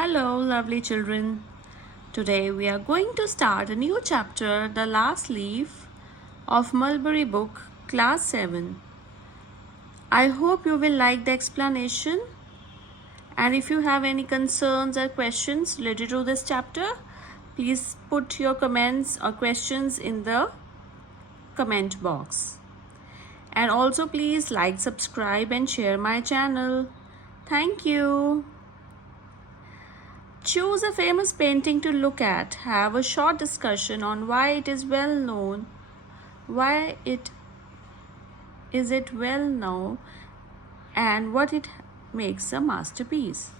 Hello, lovely children. Today we are going to start a new chapter, The Last Leaf of Mulberry book, Class 7. I hope you will like the explanation. And if you have any concerns or questions related to this chapter, please put your comments or questions in the comment box. And also please like, subscribe and share my channel. Thank you. Choose a famous painting to look at. Have a short discussion on why it is well known. Why it well known and what it makes a masterpiece.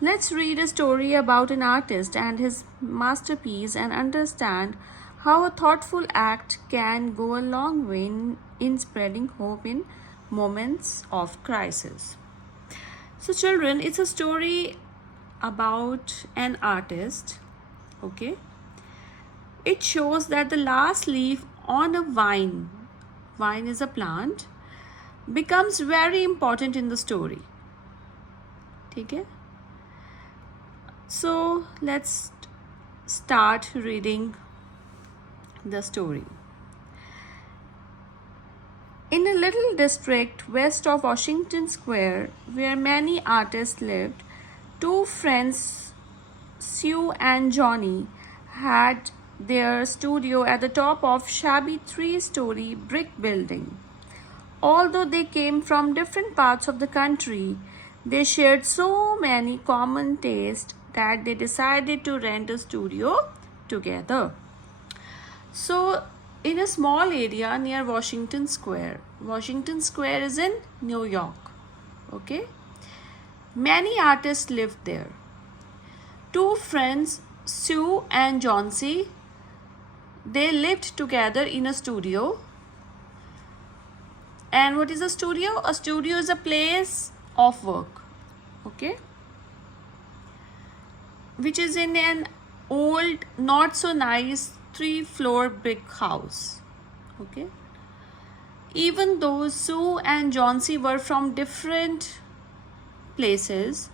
Let's read a story about an artist and his masterpiece and understand how a thoughtful act can go a long way in spreading hope in moments of crisis. So children, it's a story about an artist. Okay, it shows that the last leaf on a vine is a plant, becomes very important in the story. Okay, so let's start reading the story. In a little district west of Washington Square, where many artists lived, two friends, Sue and Johnny, had their studio at the top of shabby three-story brick building. Although they came from different parts of the country, they shared so many common tastes that they decided to rent a studio together. So, in a small area near Washington Square is in New York. Okay? Many artists lived there. Two friends, Sue and Johnsy, they lived together in a studio. And what is a studio? A studio is a place of work. Okay? Which is in an old, not so nice 3-floor brick house. Okay? Even though Sue and Johnsy were from different places,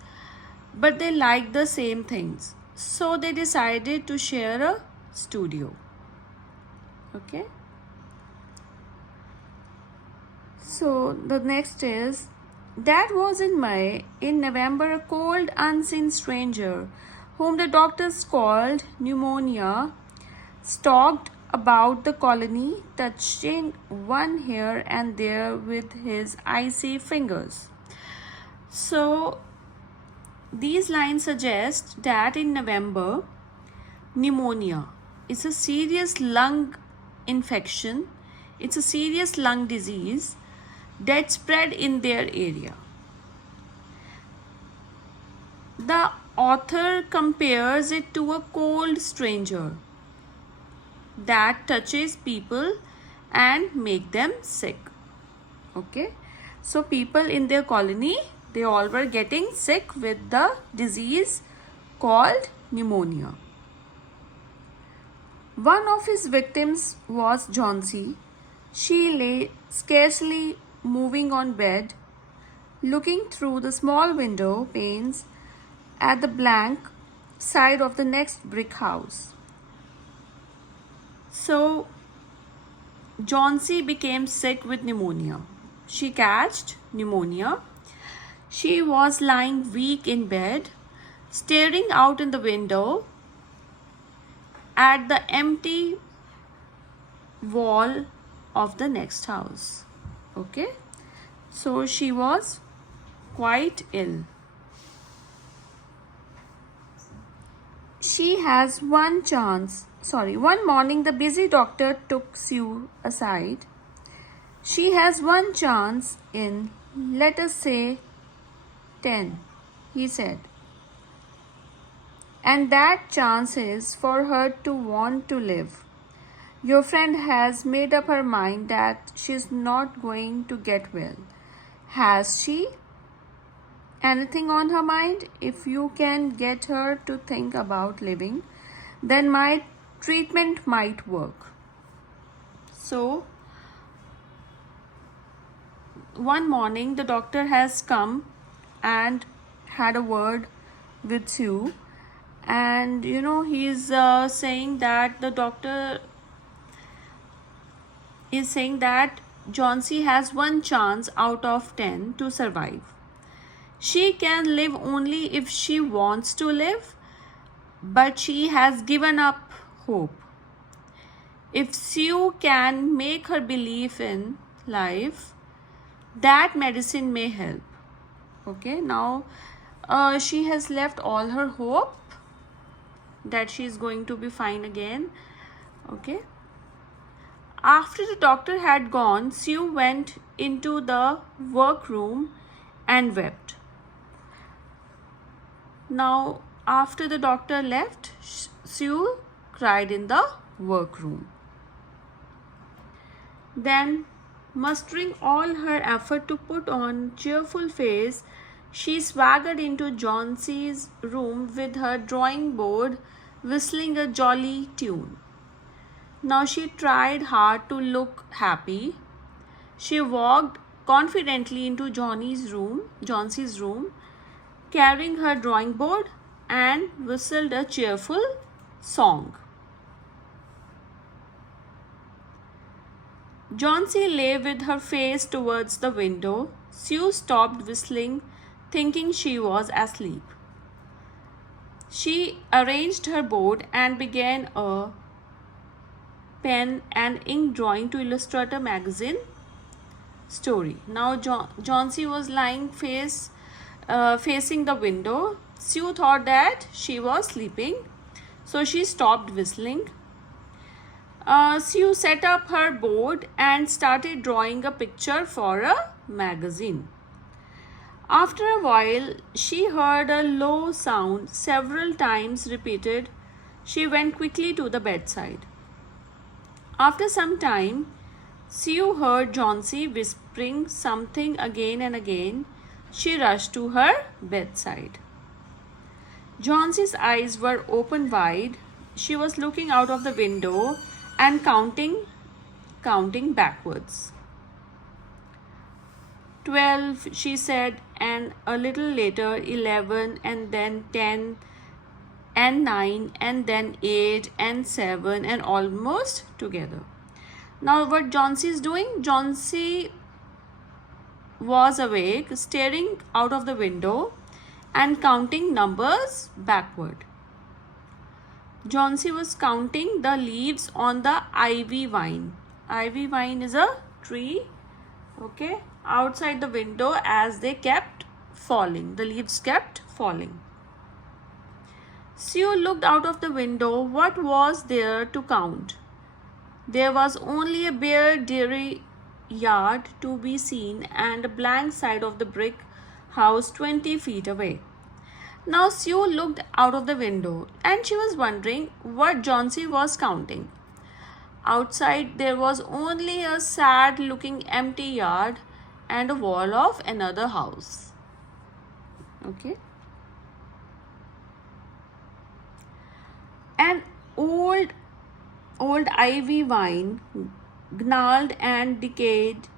but they liked the same things, so they decided to share a studio. Okay, so the next is, that was in May. In November, a cold, unseen stranger, whom the doctors called pneumonia, stalked about the colony, touching one here and there with his icy fingers. So, these lines suggest that in November, pneumonia is a serious lung infection. It's a serious lung disease that spread in their area. The author compares it to a cold stranger that touches people and make them sick. Okay, so people in their colony, they all were getting sick with the disease called pneumonia. One of his victims was Johnsy. She lay scarcely moving on bed, looking through the small window panes at the blank side of the next brick house. So, Johnsy became sick with pneumonia. She catched pneumonia. She was lying weak in bed, staring out in the window at the empty wall of the next house. Okay, so she was quite ill. One morning the busy doctor took Sue aside. She has one chance in, let us say, 10, he said. And that chance is for her to want to live. Your friend has made up her mind that she's not going to get well. Has she? Anything on her mind? If you can get her to think about living, then my treatment might work. So, one morning the doctor has come and had a word with Sue, and he's saying that the doctor is saying that Johnsy has one chance out of 10 to survive. She can live only if she wants to live, but she has given up hope. If Sue can make her believe in life, that medicine may help. Okay, now she has left all her hope that she is going to be fine again. Okay. After the doctor had gone, Sue went into the workroom and wept. Now, after the doctor left, Sue cried in the workroom. Then, mustering all her effort to put on a cheerful face, she swaggered into Johnsy's room with her drawing board, whistling a jolly tune. Now she tried hard to look happy. She walked confidently into Johnsy's room, carrying her drawing board, and whistled a cheerful song. Johnsy lay with her face towards the window. Sue stopped whistling, thinking she was asleep. She arranged her board and began a pen and ink drawing to illustrate a magazine story. Now Johnsy was lying facing the window. Sue thought that she was sleeping, so she stopped whistling. Sue set up her board and started drawing a picture for a magazine. After a while, she heard a low sound several times repeated. She went quickly to the bedside. After some time, Sue heard Johnsy whispering something again and again. She rushed to her bedside. Johnsy's eyes were open wide. She was looking out of the window and counting backwards. 12, she said, and a little later 11, and then 10, and 9, and then 8, and 7, and almost together. Now what Johnsy is doing? Johnsy was awake, staring out of the window and counting numbers backward. Johnsy was counting the leaves on the ivy vine. Ivy vine is a tree, okay, outside the window as they kept falling. The leaves kept falling. Sue looked out of the window. What was there to count? There was only a bare dairy yard to be seen and a blank side of the brick house 20 feet away. Now Sue looked out of the window and she was wondering what Johnsy was counting. Outside there was only a sad looking empty yard and a wall of another house. Okay. An old ivy vine, gnarled and decayed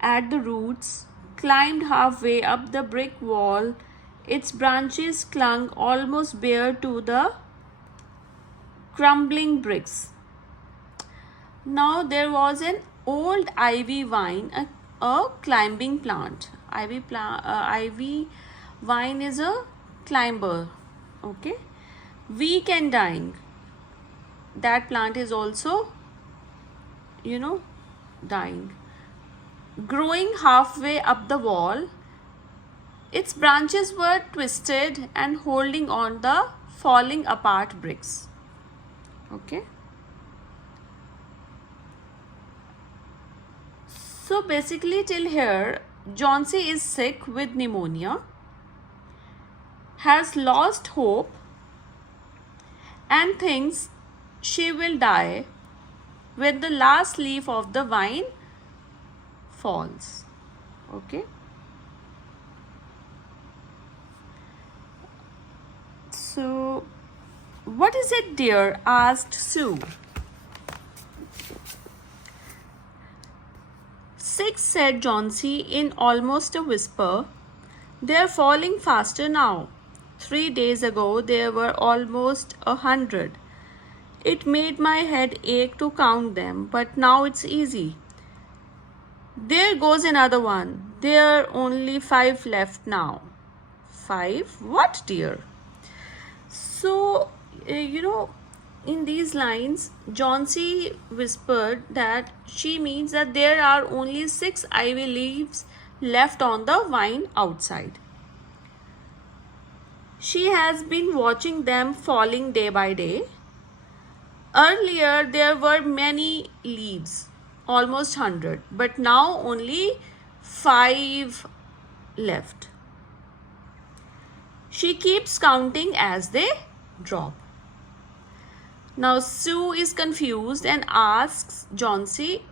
at the roots, climbed halfway up the brick wall. Its branches clung almost bare to the crumbling bricks. Now there was an old ivy vine, a climbing plant. Ivy vine is a climber. Okay. Weak and dying. That plant is also, dying. Growing halfway up the wall, its branches were twisted and holding on the falling apart bricks. Okay. So basically till here, Johnsy is sick with pneumonia, has lost hope, and thinks she will die when the last leaf of the vine falls. Okay. So, what is it, dear? Asked Sue. 6, said Johnsy in almost a whisper. They're falling faster now. 3 days ago there were almost 100. It made my head ache to count them, but now it's easy. There goes another one. There are only 5 left now. 5? What, dear? So, in these lines, Johnsy whispered that she means that there are only 6 ivy leaves left on the vine outside. She has been watching them falling day by day. Earlier, there were many leaves, almost 100, but now only 5 left. She keeps counting as they drop. Now Sue is confused and asks Johnsy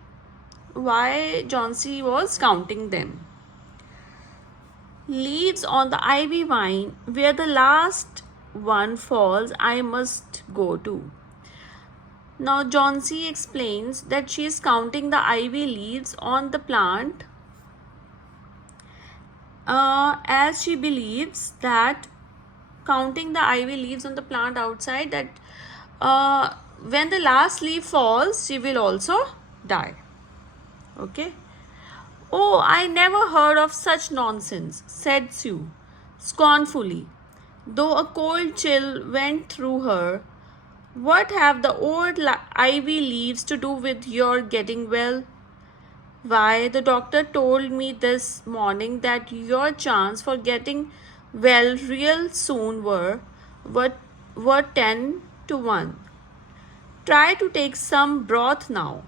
why Johnsy was counting them. Leaves on the ivy vine, where the last one falls, I must go to. Now Johnsy explains that she is counting the ivy leaves on the plant as she believes that counting the ivy leaves on the plant outside, that when the last leaf falls, she will also die. Okay. Oh, I never heard of such nonsense, said Sue scornfully, though a cold chill went through her. What have the old ivy leaves to do with your getting well? Why, the doctor told me this morning that your chance for getting well real soon were 10 to 1. Try to take some broth now.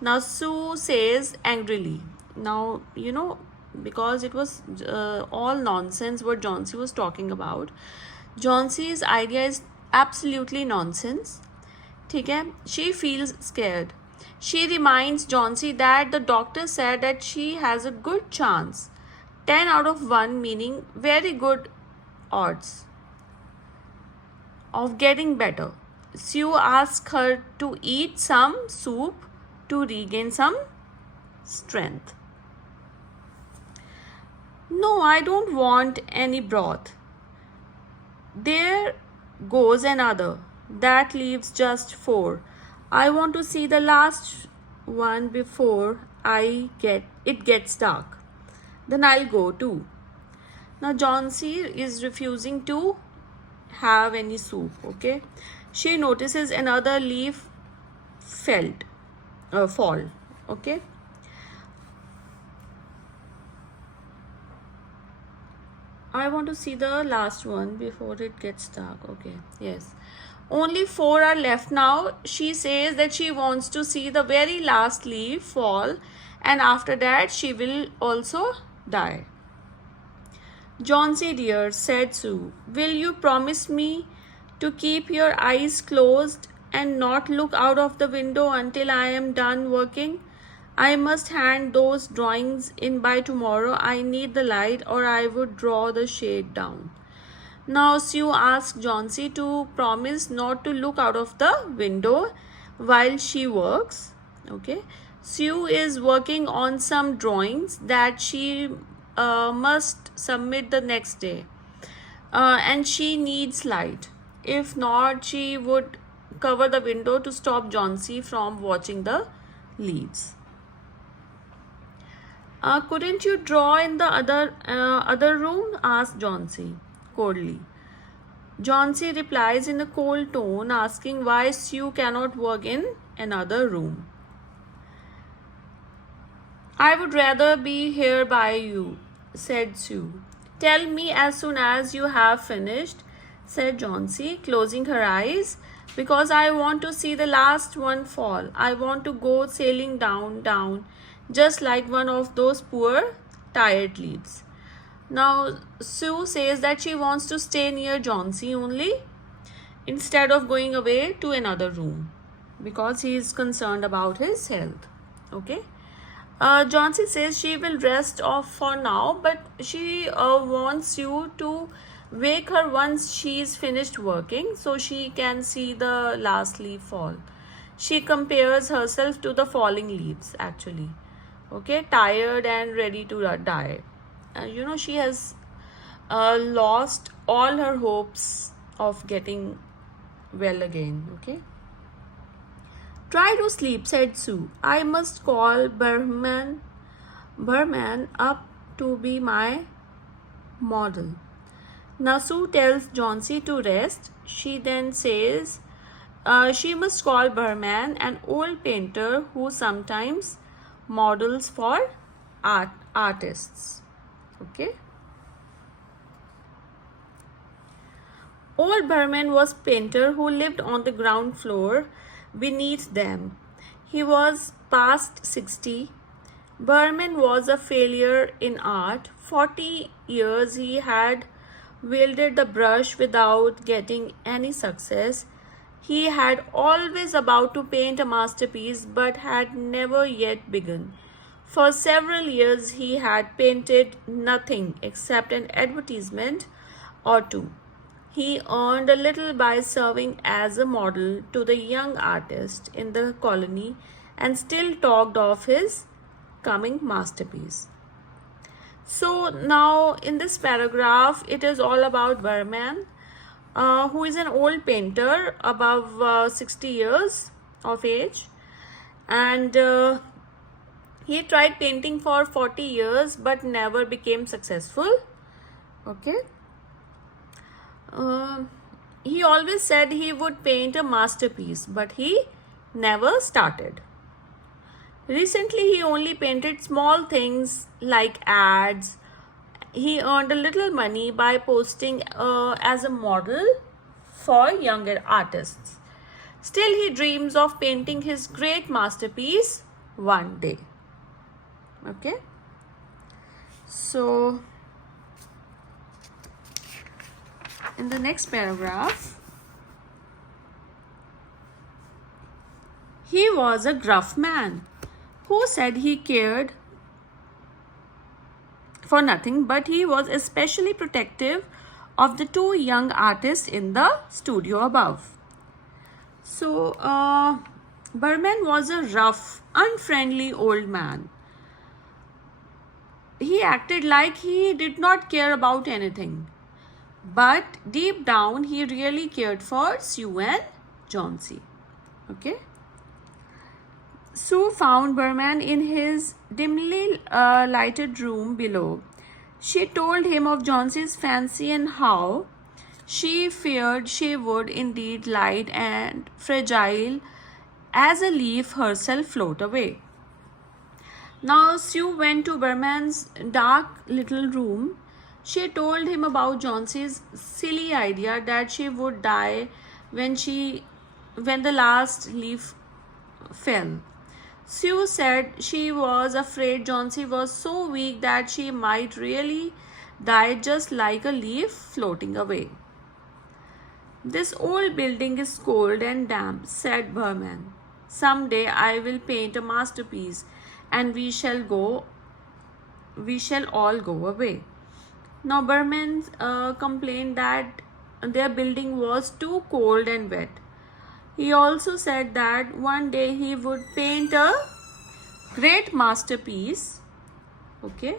Now Sue says angrily. Now, because it was all nonsense what Johnsy was talking about. Johnsy's idea is absolutely nonsense. ठीक है? She feels scared. She reminds Johnsy that the doctor said that she has a good chance. 10 out of 1 meaning very good odds of getting better. Sue asks her to eat some soup to regain some strength. No, I don't want any broth. There goes another. That leaves just 4. I want to see the last one before it gets dark. Then I'll go too. Now Johnsy is refusing to have any soup. Okay. She notices another leaf fall. Okay. I want to see the last one before it gets dark. Okay, yes. Only 4 are left now. She says that she wants to see the very last leaf fall, and after that she will also die. Johnsy dear, said Sue, will you promise me to keep your eyes closed and not look out of the window until I am done working? I must hand those drawings in by tomorrow. I need the light or I would draw the shade down. Now Sue asks Johnsy to promise not to look out of the window while she works. Okay. Sue is working on some drawings that she must submit the next day. And she needs light. If not, she would cover the window to stop Johnsy from watching the leaves. Couldn't you draw in the other room? Asked Johnsy coldly. Johnsy replies in a cold tone, asking why Sue cannot work in another room. I would rather be here by you, said Sue. Tell me as soon as you have finished, said Johnsy, closing her eyes, because I want to see the last one fall. I want to go sailing down, just like one of those poor, tired leaves. Now, Sue says that she wants to stay near Johnsy only instead of going away to another room because he is concerned about his health. Okay. Johnsy says she will rest off for now, but she wants you to wake her once she is finished working so she can see the last leaf fall. She compares herself to the falling leaves actually. Okay, tired and ready to die. She has lost all her hopes of getting well again. Okay. Try to sleep, said Sue. I must call Berman up to be my model. Now Sue tells Johnsy to rest. She then says she must call Berman, an old painter who sometimes models for artists. Okay. Old Berman was painter who lived on the ground floor beneath them. He was past 60. Berman was a failure in art. 40 years he had wielded the brush without getting any success. He had always about to paint a masterpiece but had never yet begun. For several years he had painted nothing except an advertisement or two. He earned a little by serving as a model to the young artists in the colony and still talked of his coming masterpiece. So now in this paragraph, it is all about Berman, who is an old painter above 60 years of age, and he tried painting for 40 years but never became successful. Okay. He always said he would paint a masterpiece, but he never started. Recently, he only painted small things like ads. He earned a little money by posting as a model for younger artists. Still, he dreams of painting his great masterpiece one day. Okay. So, in the next paragraph, he was a gruff man who said he cared for nothing, but he was especially protective of the two young artists in the studio above. So, Berman was a rough, unfriendly old man. He acted like he did not care about anything. But deep down, he really cared for Sue and Johnsy. Okay. Sue found Berman in his dimly lighted room below. She told him of Johnsy's fancy and how she feared she would indeed light and fragile as a leaf herself float away. Now Sue went to Berman's dark little room. She told him about Johnsy's silly idea that she would die when the last leaf fell. Sue said she was afraid Johnsy was so weak that she might really die just like a leaf floating away. This old building is cold and damp, said Berman. Someday I will paint a masterpiece and we shall all go away. Now Berman complained that their building was too cold and wet. He also said that one day he would paint a great masterpiece, okay,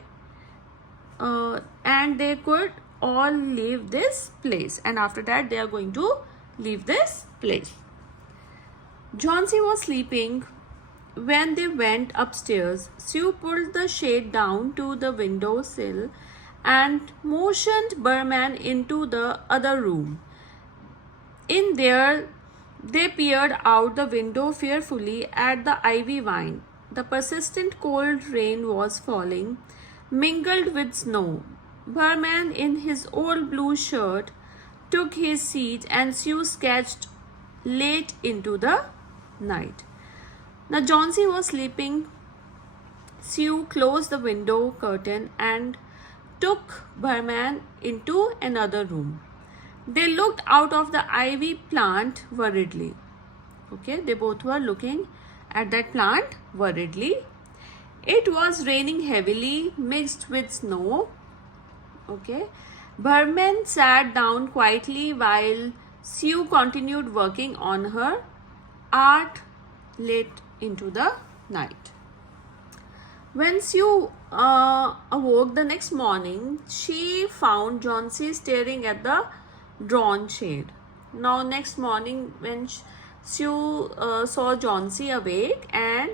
and they could all leave this place, and after that they are going to leave this place. Johnsy was sleeping when they went upstairs. Sue pulled the shade down to the window sill and motioned Berman into the other room. In there, they peered out the window fearfully at the ivy vine. The persistent cold rain was falling, mingled with snow. Berman, in his old blue shirt, took his seat and Sue sketched late into the night. Now Johnsy was sleeping. Sue closed the window curtain and took Berman into another room. They looked out of the ivy plant worriedly. Okay, they both were looking at that plant worriedly. It was raining heavily, mixed with snow. Okay, Berman sat down quietly while Sue continued working on her art late into the night. When Sue awoke the next morning, she found Johnsy staring at the drawn shade. Now, next morning, when Sue saw Johnsy awake and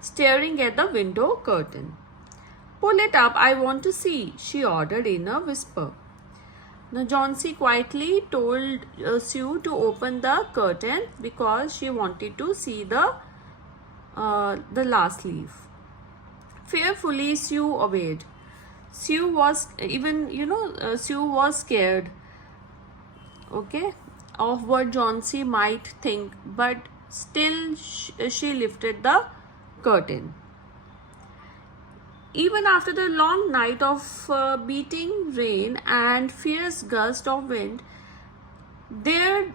staring at the window curtain. "Pull it up, I want to see," she ordered in a whisper. Now, Johnsy quietly told Sue to open the curtain because she wanted to see the last leaf. Fearfully, Sue obeyed. Sue was Sue was scared, okay, of what Johnsy might think, but still she lifted the curtain. Even after the long night of beating rain and fierce gust of wind, there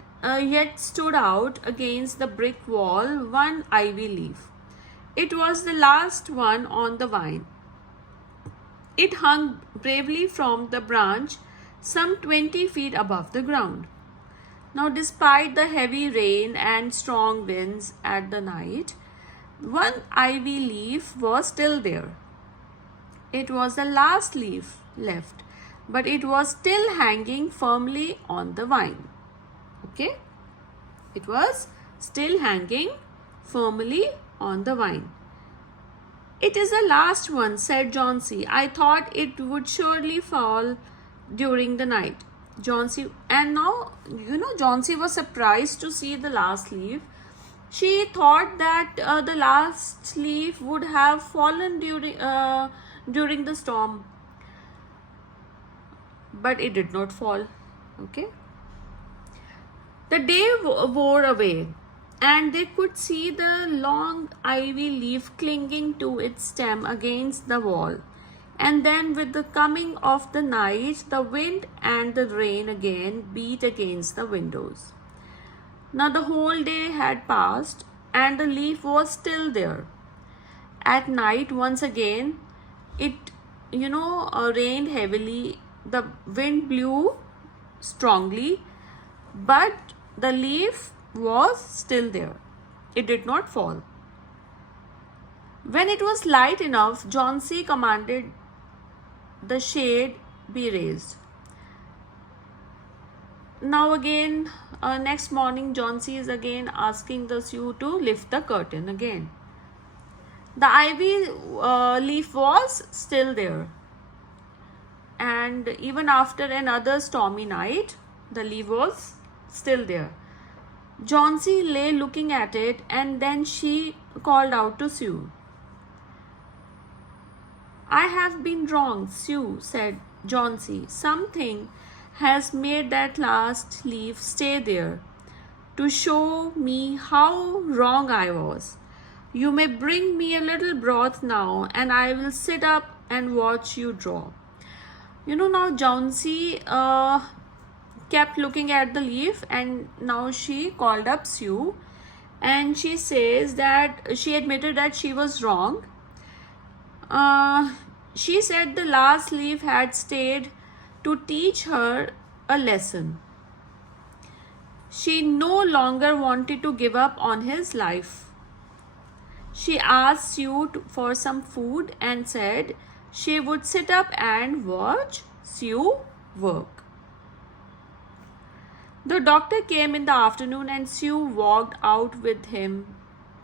yet stood out against the brick wall one ivy leaf. It was the last one on the vine. It hung bravely from the branch some 20 feet above the ground. Now, despite the heavy rain and strong winds at the night, one ivy leaf was still there. It was the last leaf left, but it was still hanging firmly on the vine. Okay? It was still hanging firmly on the vine. "It is the last one," said Johnsy. "I thought it would surely fall during the night." Johnsy was surprised to see the last leaf. She thought that the last leaf would have fallen during the storm, but it did not fall. Okay. The day wore away, and they could see the long ivy leaf clinging to its stem against the wall. And then, with the coming of the night, the wind and the rain again beat against the windows. Now, the whole day had passed, and the leaf was still there. At night, once again, it rained heavily. The wind blew strongly, but the leaf was still there. It did not fall. When it was light enough, Johnsy commanded the shade be raised. Now again, next morning, Johnsy is again asking the Sue to lift the curtain again. The ivy leaf was still there. And even after another stormy night, the leaf was still there. Johnsy lay looking at it, and then she called out to Sue. "I have been wrong, Sue," said Johnsy. "Something has made that last leaf stay there to show me how wrong I was. You may bring me a little broth now, and I will sit up and watch you draw." Now Johnsy kept looking at the leaf, and now she called up Sue, and she says that she admitted that she was wrong. She said the last leaf had stayed to teach her a lesson. She no longer wanted to give up on his life. She asked Sue for some food and said she would sit up and watch Sue work. The doctor came in the afternoon, and Sue walked out with him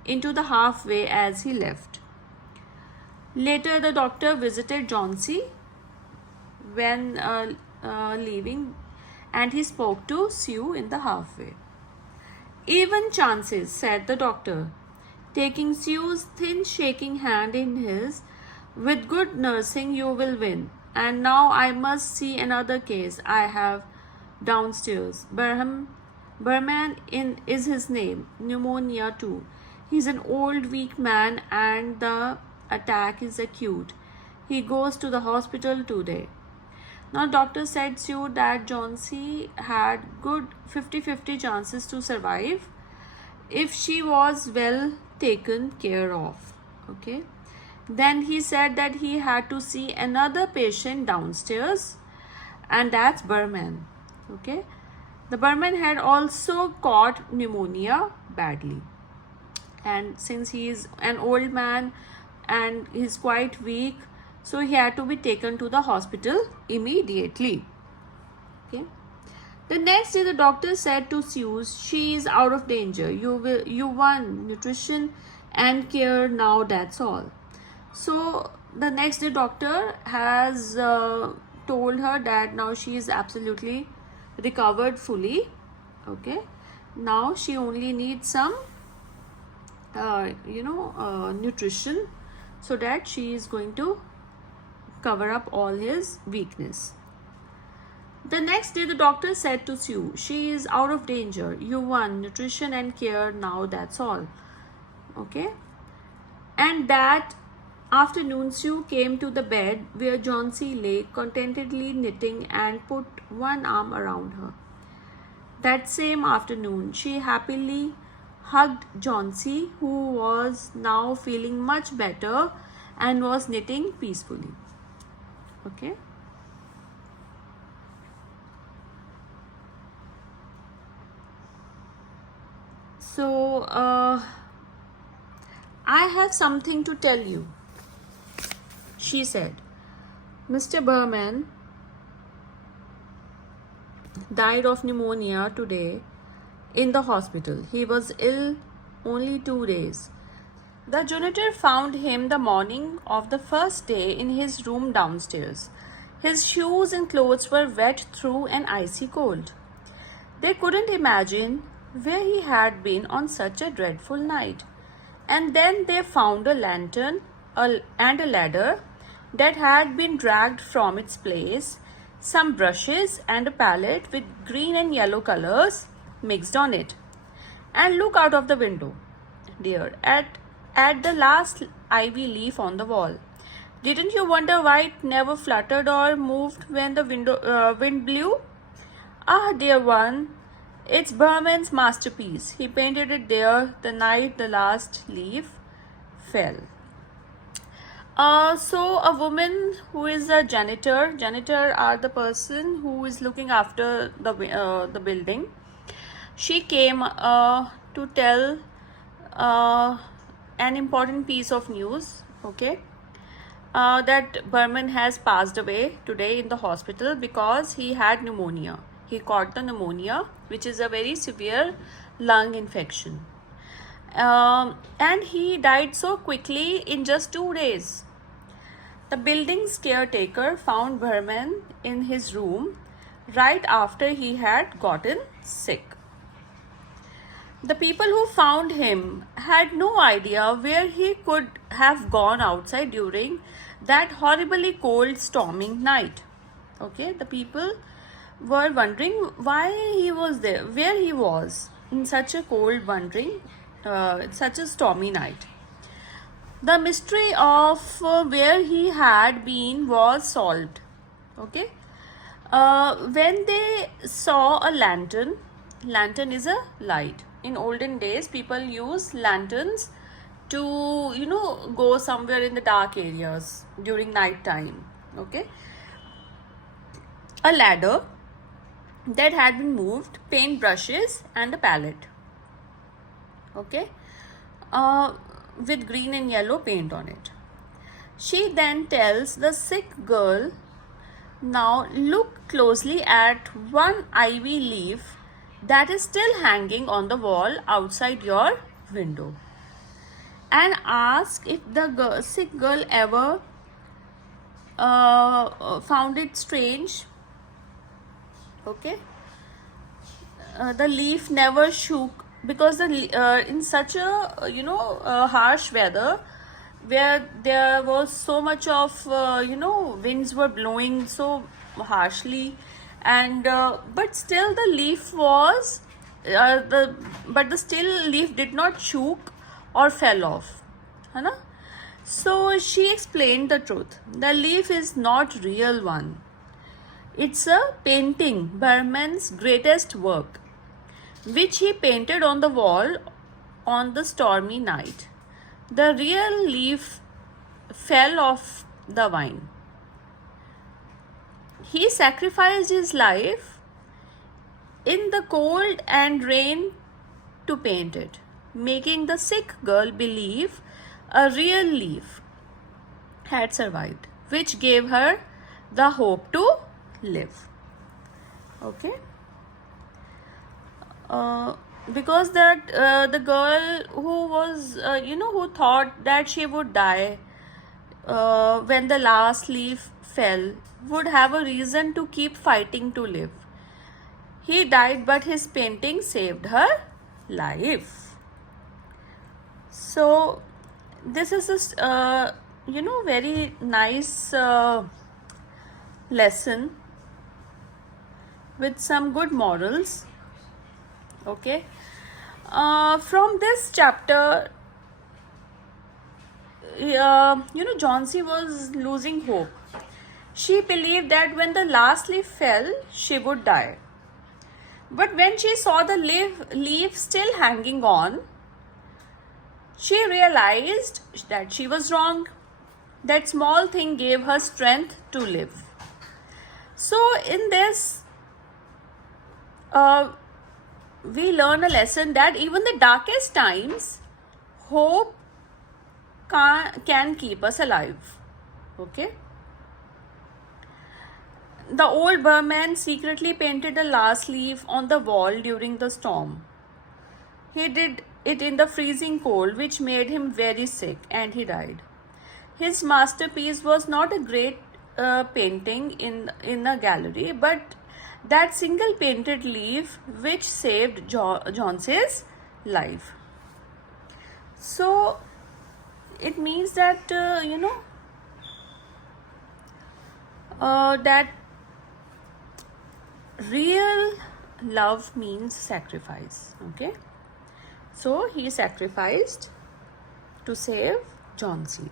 into the halfway as he left. Later, the doctor visited Johnsy when leaving, and he spoke to Sue in the halfway. "Even chances," said the doctor, taking Sue's thin, shaking hand in his. "With good nursing, you will win. And now I must see another case I have downstairs. Berman is his name. Pneumonia too. He's an old, weak man, and the attack is acute. He goes to the hospital today." Now, doctor said Sue that Johnsy had good 50-50 chances to survive if she was well taken care of. Okay. Then he said that he had to see another patient downstairs, and that's Berman. Okay. The Berman had also caught pneumonia badly. And since he is an old man and he's quite weak, so he had to be taken to the hospital immediately. Okay. The next day, the doctor said to Sue, "She is out of danger. You won nutrition and care now. That's all." So the next day, doctor has told her that now she is absolutely recovered fully. Okay. Now she only needs some, nutrition, so that she is going to cover up all his weakness. The next day, the doctor said to Sue, "She is out of danger. You won nutrition and care. Now that's all." Okay. And that afternoon, Sue came to the bed where Johnsy lay contentedly knitting and put one arm around her. That same afternoon, she happily hugged Johnsy, who was now feeling much better and was knitting peacefully. Okay. So, I have something to tell you, she said. Mr. Berman died of pneumonia today in the hospital. He was ill only 2 days. The janitor found him the morning of the first day in his room downstairs. His shoes and clothes were wet through and icy cold. They couldn't imagine where he had been on such a dreadful night. And then they found a lantern and a ladder that had been dragged from its place, some brushes and a palette with green and yellow colors mixed on it. And look out of the window, dear, at the last ivy leaf on the wall. Didn't you wonder why it never fluttered or moved when the wind blew? Ah, dear one, it's Berman's masterpiece. He painted it there the night the last leaf fell. So a woman who is a janitor are the person who is looking after the building. She came to tell an important piece of news. Okay. That Berman has passed away today in the hospital because he had pneumonia. He caught the pneumonia, which is a very severe lung infection. And he died so quickly in just 2 days. The building's caretaker found Berman in his room right after he had gotten sick. The people who found him had no idea where he could have gone outside during that horribly cold, storming night. Okay, the people were wondering why he was there, where he was in such a cold, such a stormy night. The mystery of where he had been was solved. Okay, when they saw a lantern is a light. In olden days, people use lanterns to go somewhere in the dark areas during night time. Okay, a ladder that had been moved, paint brushes and a palette. Okay, with green and yellow paint on it. She then tells the sick girl, "Now look closely at one ivy leaf that is still hanging on the wall outside your window, and ask if the sick girl ever found it strange." Okay, the leaf never shook because in such a harsh weather where there was so much of winds were blowing so harshly, and but still the leaf was the still leaf did not shook or fell off, है ना? So she explained the truth. The leaf is not real one. It's a painting, Berman's greatest work, which he painted on the wall on the stormy night. The real leaf fell off the vine. He sacrificed his life in the cold and rain to paint it, making the sick girl believe a real leaf had survived, which gave her the hope to live. Okay. Because that the girl who was who thought that she would die when the last leaf fell would have a reason to keep fighting to live. He died, but his painting saved her life. So this is a very nice lesson with some good morals. Okay. From this chapter, Jhansi was losing hope. She believed that when the last leaf fell, she would die. But when she saw the leaf still hanging on, she realized that she was wrong. That small thing gave her strength to live. So in this, we learn a lesson that even the darkest times, hope can keep us alive. Okay. The old Burman secretly painted a last leaf on the wall during the storm. He did it in the freezing cold, which made him very sick, and he died. His masterpiece was not a great painting in a gallery, but that single painted leaf which saved Jhansi's life. So it means that that real love means sacrifice. Okay, so he sacrificed to save Jhansi.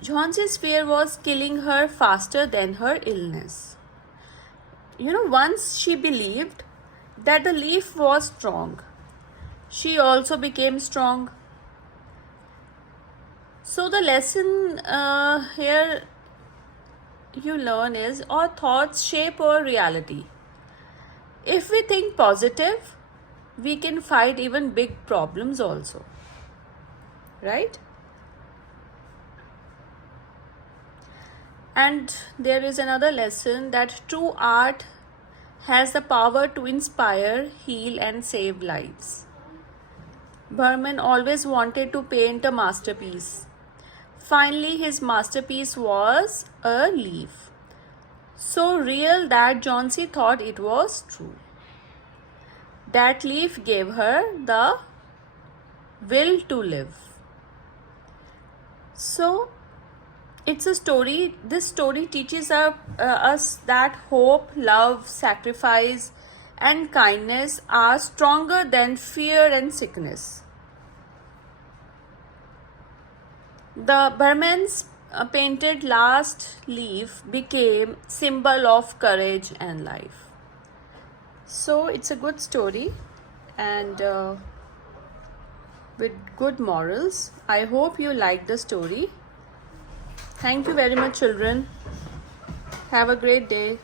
Jhansi's fear was killing her faster than her illness. Once she believed that the leaf was strong, she also became strong. So the lesson here you learn is our thoughts shape our reality. If we think positive, we can fight even big problems also. Right? And there is another lesson that true art has the power to inspire, heal, and save lives. Burman always wanted to paint a masterpiece. Finally, his masterpiece was a leaf. So real that Jhansi thought it was true. That leaf gave her the will to live. So it's a story. This story teaches us that hope, love, sacrifice, and kindness are stronger than fear and sickness. The Burman's painted last leaf became symbol of courage and life. So it's a good story and with good morals. I hope you like the story. Thank you very much, children. Have a great day.